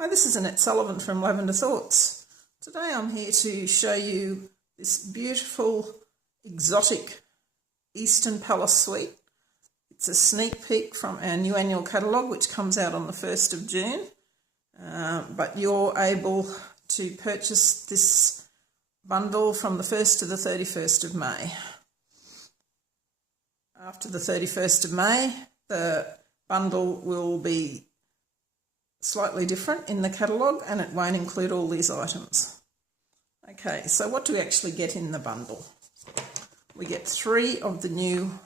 Hi, this is Annette Sullivan from Lavender Thoughts. Today I'm here to show you this beautiful exotic Eastern Palace suite. It's a sneak peek from our new annual catalogue which comes out on the 1st of June. But you're able to purchase this bundle from the 1st to the 31st of May. After the 31st of May, the bundle will be slightly different in the catalogue and it won't include all these items. Okay, so what do we actually get in the bundle? We get 3 of the new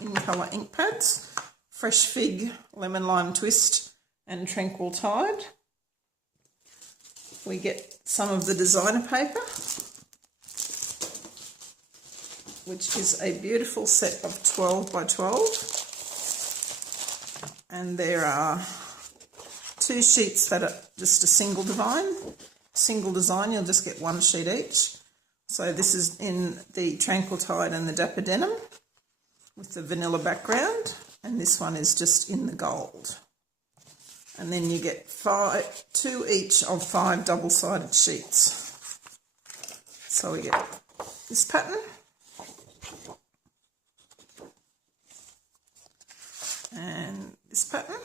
in colour ink pads, Fresh Fig, Lemon Lime Twist and Tranquil Tide. We get some of the designer paper, which is a beautiful set of 12 by 12, and there are 2 sheets that are just a single design. You'll just get 1 sheet each. So this is in the Tranquil Tide and the Dapper Denim with the vanilla background, and this one is just in the gold. And then you get 2 each of 5 double-sided sheets. So we get this pattern, and this pattern,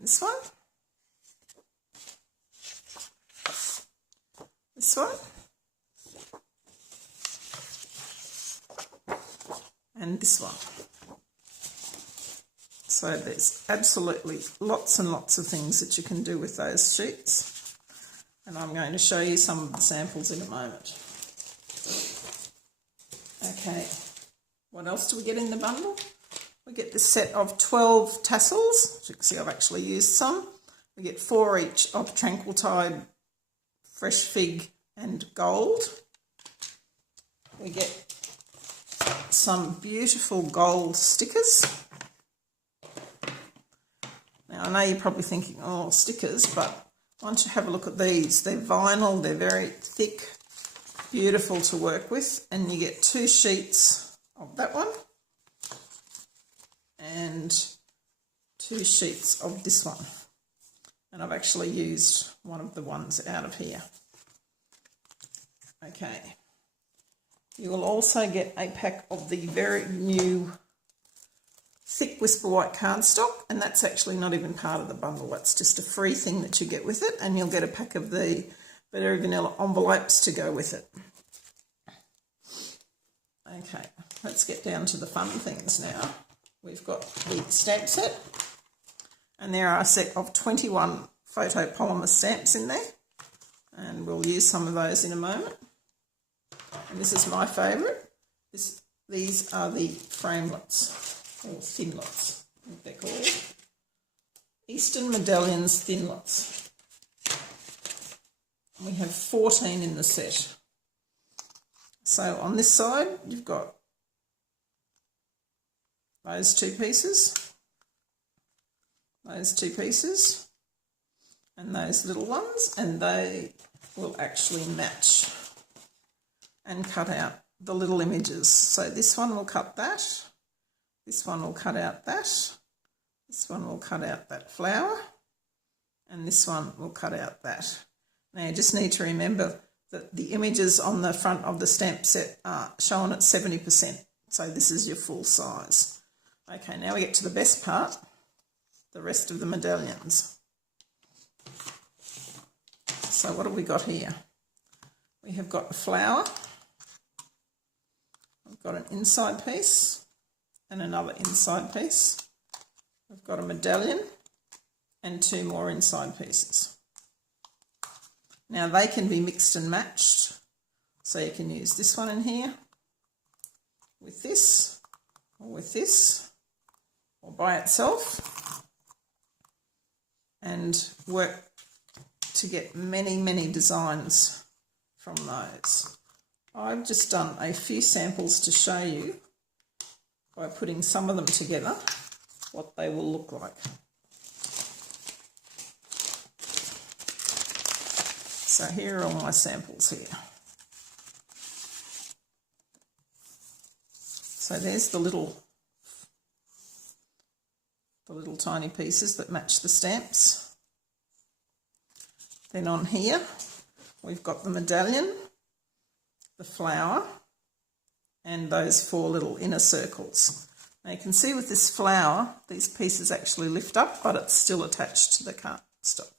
this one, this one, and this one. So there's absolutely lots and lots of things that you can do with those sheets, and I'm going to show you some of the samples in a moment. Okay, what else do we get in the bundle? We get this set of 12 tassels, as you can see I've actually used some. We get 4 each of Tranquil Tide, Fresh Fig and Gold. We get some beautiful gold stickers. Now I know you're probably thinking, oh, stickers, but once you have a look at these, they're vinyl, they're very thick, beautiful to work with, and you get 2 sheets of that one and 2 sheets of this one, and I've actually used one of the ones out of here. Okay, you will also get a pack of the very new thick Whisper White cardstock, and that's actually not even part of the bundle, that's just a free thing that you get with it, and you'll get a pack of the Very Vanilla envelopes to go with it. Okay, let's get down to the fun things now. We've got the stamp set, and there are a set of 21 photopolymer stamps in there, and we'll use some of those in a moment. And this is my favourite. These are the framelets, or thinlits, I think they're called. Eastern Medallions Thinlits. We have 14 in the set. So on this side, you've got those 2 pieces, those 2 pieces, and those little ones, and they will actually match and cut out the little images. So this one will cut that, this one will cut out that, this one will cut out that flower, and this one will cut out that. Now you just need to remember that the images on the front of the stamp set are shown at 70%, so this is your full size. Okay, now we get to the best part, the rest of the medallions. So what have we got here? We have got a flower, we've got an inside piece and another inside piece. We've got a medallion and 2 more inside pieces. Now they can be mixed and matched, so you can use this one in here with this, or with this, or by itself, and work to get many, many designs from those. I've just done a few samples to show you, by putting some of them together, what they will look like. So here are all my samples here. So there's the little little tiny pieces that match the stamps. Then on here we've got the medallion, the flower, and those 4 little inner circles. Now you can see with this flower, these pieces actually lift up, but it's still attached to the cardstock.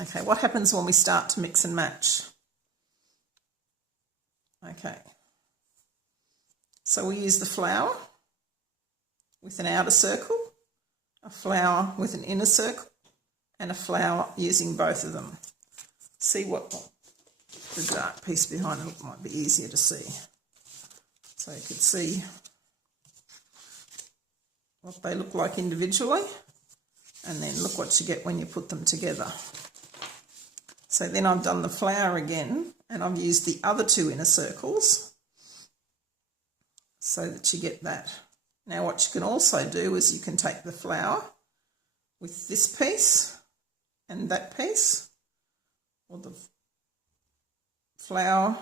Okay, what happens when we start to mix and match? Okay, so we use the flower with an outer circle, a flower with an inner circle, and a flower using both of them. See what the dark piece behind it might be easier to see. So you could see what they look like individually, and then look what you get when you put them together. So then I've done the flower again, and I've used the other 2 inner circles so that you get that. Now what you can also do is you can take the flower with this piece and that piece, or the flower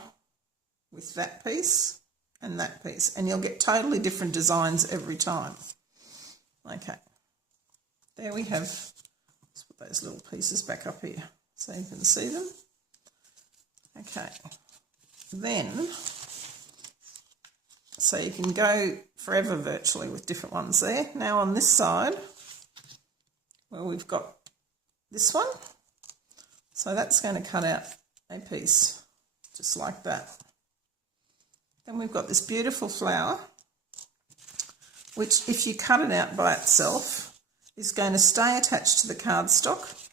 with that piece and that piece, and you'll get totally different designs every time. Okay, there we have. Let's put those little pieces back up here so you can see them. Okay, then, so you can go forever virtually with different ones there. Now on this side, well, we've got this one, so that's going to cut out a piece just like that. Then we've got this beautiful flower, which if you cut it out by itself is going to stay attached to the cardstock,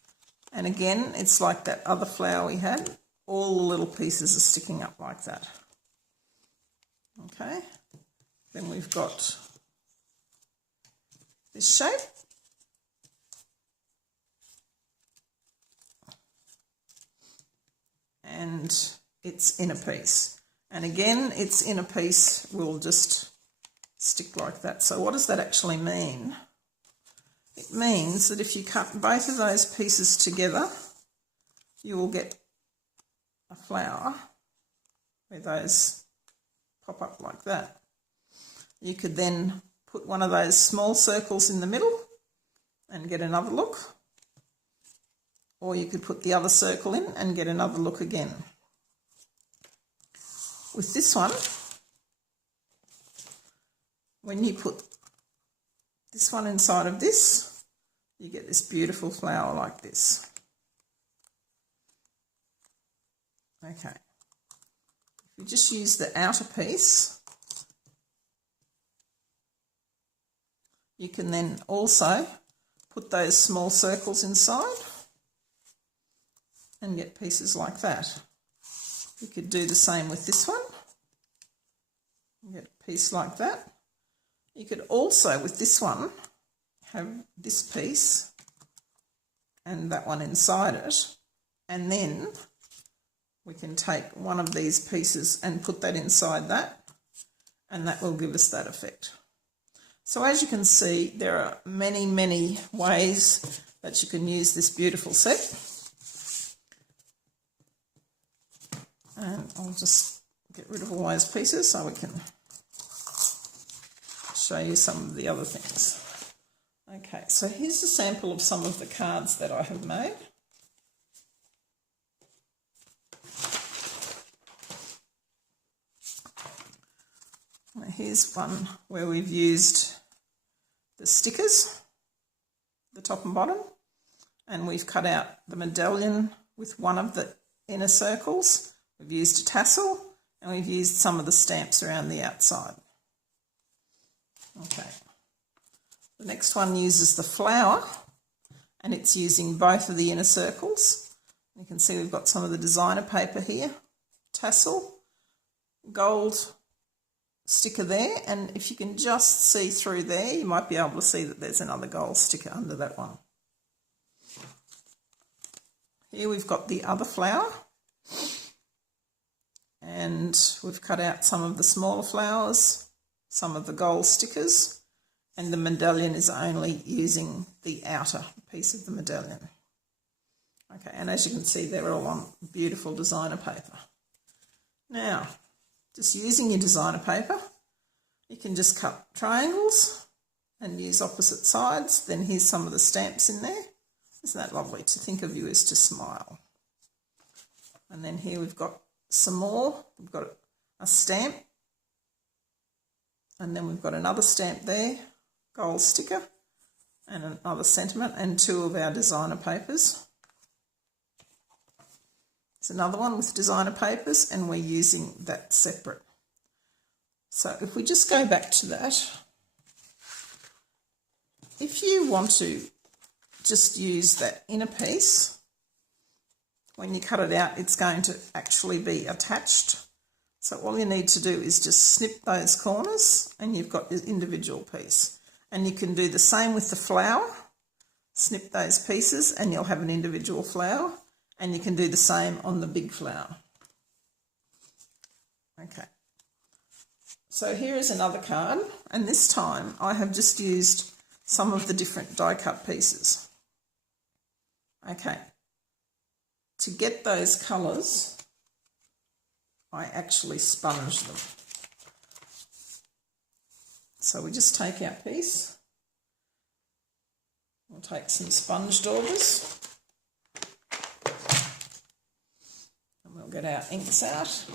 and again it's like that other flower we had, all the little pieces are sticking up like that. Okay, then we've got this shape, and its inner piece, and again its inner piece will just stick like that. So what does that actually mean? It means that if you cut both of those pieces together, you will get a flower where those pop up like that. You could then put one of those small circles in the middle and get another look, or you could put the other circle in and get another look again. With this one, when you put this one inside of this, you get this beautiful flower like this. Okay, if you just use the outer piece, you can then also put those small circles inside and get pieces like that. You could do the same with this one, get a piece like that. You could also, with this one, have this piece and that one inside it, and then we can take one of these pieces and put that inside that, and that will give us that effect. So as you can see, there are many, many ways that you can use this beautiful set. And I'll just get rid of all those pieces so we can show you some of the other things. Okay, so here's a sample of some of the cards that I have made. Here's one where we've used the stickers, the top and bottom, and we've cut out the medallion with one of the inner circles. We've used a tassel, and we've used some of the stamps around the outside. Okay. The next one uses the flower, and it's using both of the inner circles. You can see we've got some of the designer paper here, tassel, gold sticker there, and if you can just see through there, you might be able to see that there's another gold sticker under that one. Here we've got the other flower, and we've cut out some of the smaller flowers, some of the gold stickers, and the medallion is only using the outer piece of the medallion. Okay, and as you can see, they're all on beautiful designer paper. Now, just using your designer paper, you can just cut triangles and use opposite sides. Then here's some of the stamps in there. Isn't that lovely? To think of you is to smile. And then here we've got some more. We've got a stamp, and then we've got another stamp there, gold sticker, and another sentiment, and two of our designer papers. There's another one with designer papers, and we're using that separate. So if we just go back to that, if you want to just use that inner piece, when you cut it out, it's going to actually be attached. So all you need to do is just snip those corners and you've got your individual piece. And you can do the same with the flower. Snip those pieces and you'll have an individual flower. And you can do the same on the big flower. Okay. So here is another card, and this time I have just used some of the different die cut pieces. Okay. To get those colours, I actually sponge them. So we just take our piece, we'll take some sponge daubers, and we'll get our inks out.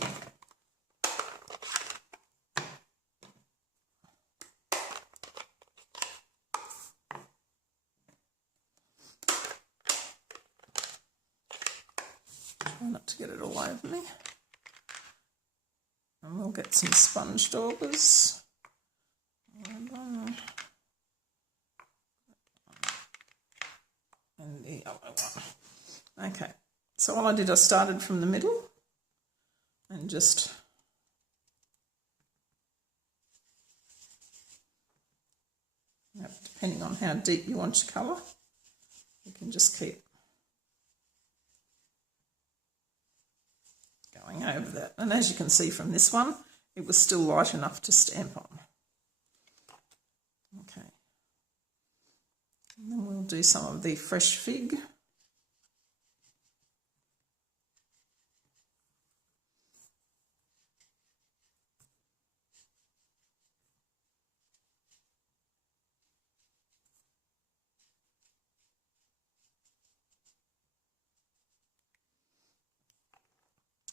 Try not to get it all over me. And we'll get some sponge daubers. And the other one. Okay, so all I did, I started from the middle and just depending on how deep you want your colour, you can just keep going over that. And as you can see from this one, it was still light enough to stamp on. Okay. And then we'll do some of the fresh fig.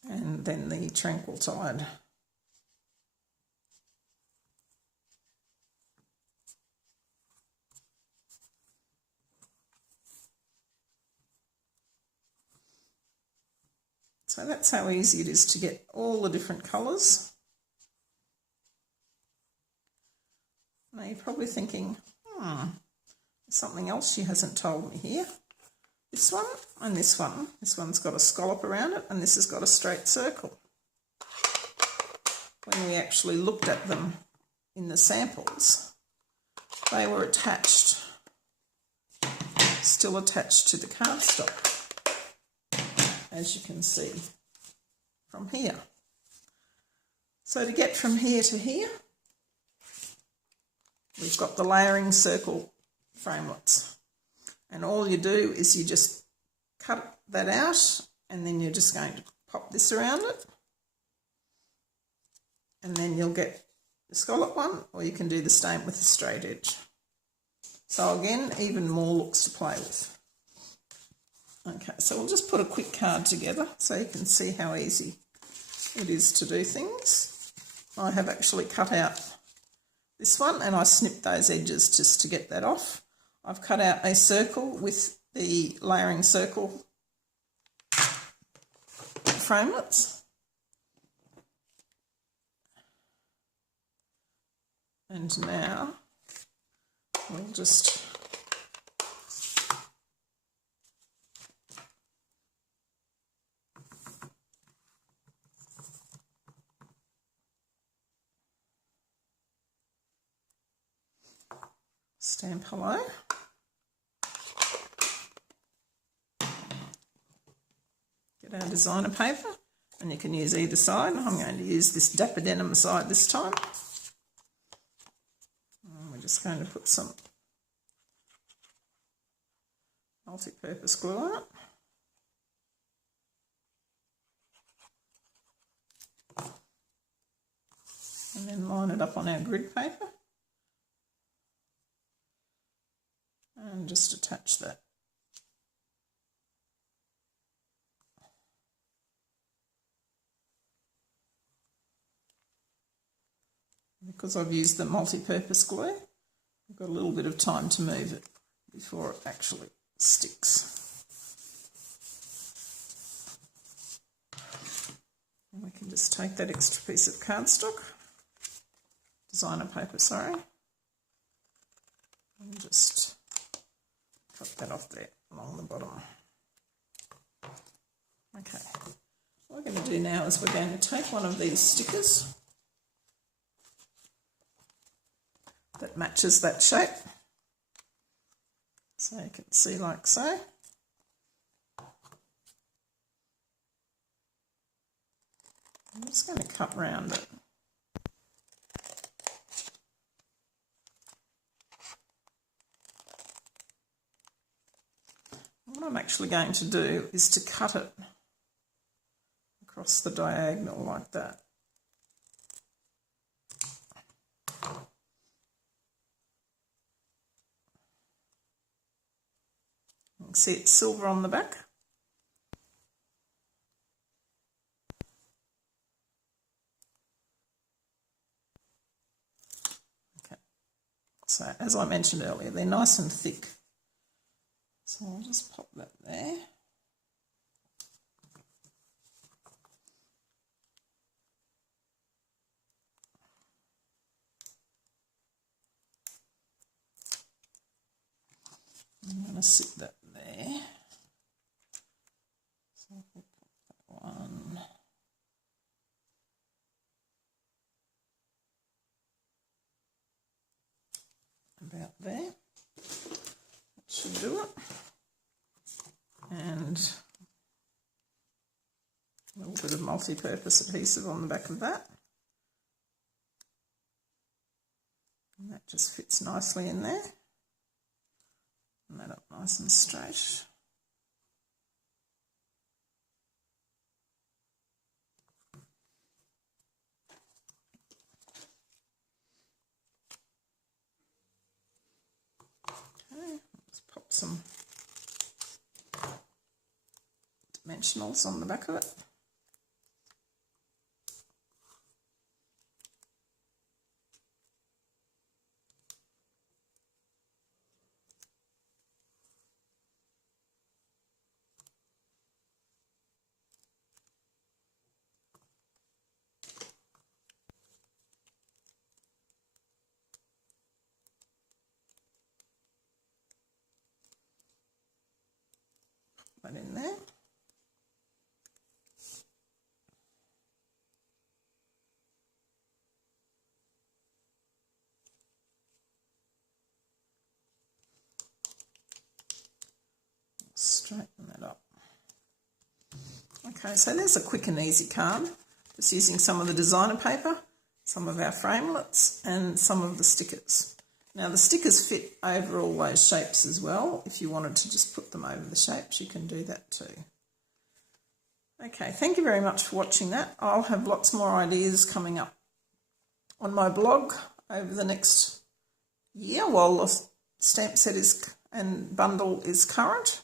And then the tranquil tide. So that's how easy it is to get all the different colours. Now you're probably thinking, there's something else she hasn't told me here. This one and this one. This one's got a scallop around it and this has got a straight circle. When we actually looked at them in the samples, they were attached, still attached to the cardstock, as you can see from here. So to get from here to here, we've got the layering circle framelits. And all you do is you just cut that out and then you're just going to pop this around it. And then you'll get the scallop one, or you can do the same with the straight edge. So again, even more looks to play with. Okay, so we'll just put a quick card together so you can see how easy it is to do things. I have actually cut out this one and I snipped those edges just to get that off. I've cut out a circle with the layering circle framelits. And now we'll just stamp hello. Get our designer paper, and you can use either side. I'm going to use this Dapper Denim side this time. And we're just going to put some multi-purpose glue on it. And then line it up on our grid paper. just attach that. Because I've used the multi-purpose glue, I've got a little bit of time to move it before it actually sticks. And we can just take that extra piece of cardstock, designer paper, sorry, and just cut that off there along the bottom. Okay, what we're going to do now is we're going to take one of these stickers that matches that shape. So you can see like so. I'm just going to cut round it. What I'm actually going to do is to cut it across the diagonal like that. You can see it's silver on the back. So, as I mentioned earlier, they're nice and thick. So I'll just pop that there. I'm going to sit that there. So we'll put that one. About there. That should do it. And a little bit of multi-purpose adhesive on the back of that. And that just fits nicely in there. And that up nice and straight. Pop some dimensionals on the back of it. That in there. Straighten that up. Okay, so there's a quick and easy card. Just using some of the designer paper, some of our framelits, and some of the stickers. Now the stickers fit over all those shapes as well. If you wanted to just put them over the shapes, you can do that too. Okay, thank you very much for watching that. I'll have lots more ideas coming up on my blog over the next year while the stamp set and bundle is current.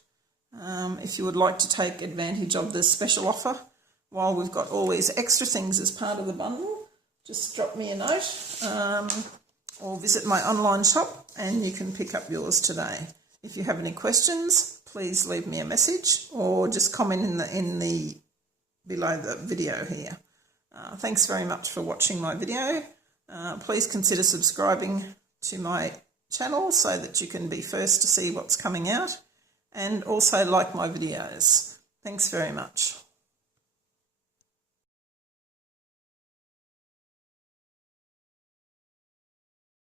If you would like to take advantage of this special offer while we've got all these extra things as part of the bundle, just drop me a note. Or visit my online shop and you can pick up yours today. If you have any questions, please leave me a message or just comment in the below the video here. Thanks very much for watching my video. Please consider subscribing to my channel so that you can be first to see what's coming out, and also like my videos. Thanks very much.